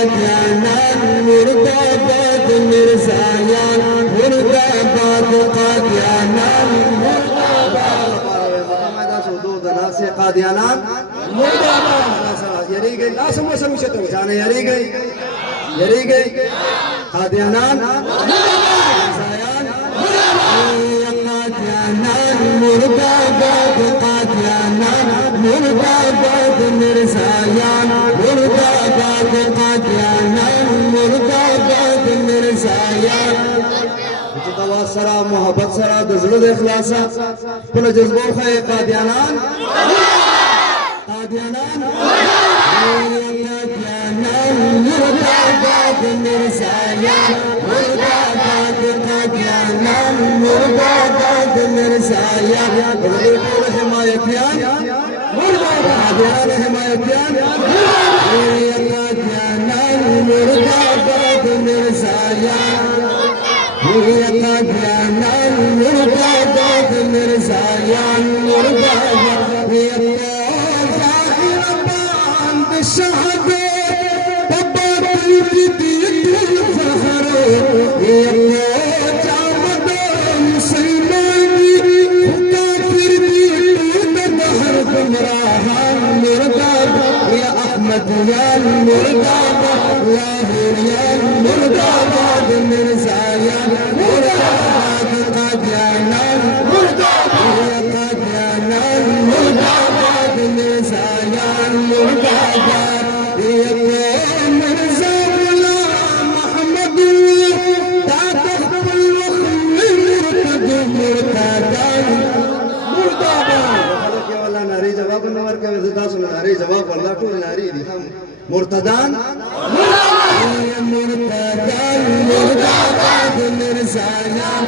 कादियानान मुर्दाबाद मिर्जायान मुर्दाबाद कादियानान मुर्दाबाद कादियानान मुर्दाबाद यरी गई ना समझ समझ तो जाने यरी गई कादियानान मिर्जायान कादियानान मुर्दाबाद कादियानान मुर्दाबाद मिर्जायान मुर्दाबाद कादियानान मुर्दाबाद मिर्जायान तवा सरा मोहब्बत सरा दजल इखलासा पुल जज्बो है कादियानान मुर्दाबाद मिर्जायान मुर्दाबाद कादियानान मुर्दाबाद मिर्जायान हिमायतियान मुर्दाबाद हिमायतियान कादियानान मुर्दाबाद मिर्जायान कादियानान मुर्दाबाद मिर्जायान मुर्दाबाद शहादे बाबा की दिल फहर ये जामद मुसलमानी खुदा फिर भी दहर गुमराहान मुर्दाबाद या अहमद यान मुर्दाबाद लाहौरियान मुर्दाबाद मिर्जायान मुर्दाबाद कादियानान मुर्दाबाद कादियानान मुर्दाबाद मिर्जायान मुर्दाबाद मिर्जा गुलाम मोहम्मद नारी जवाब नवर के वजदा सुन नारी जवाब अल्लाह को नारी हम मुर्तदान मुर्तदान मुर्दाबाद मिर्जायान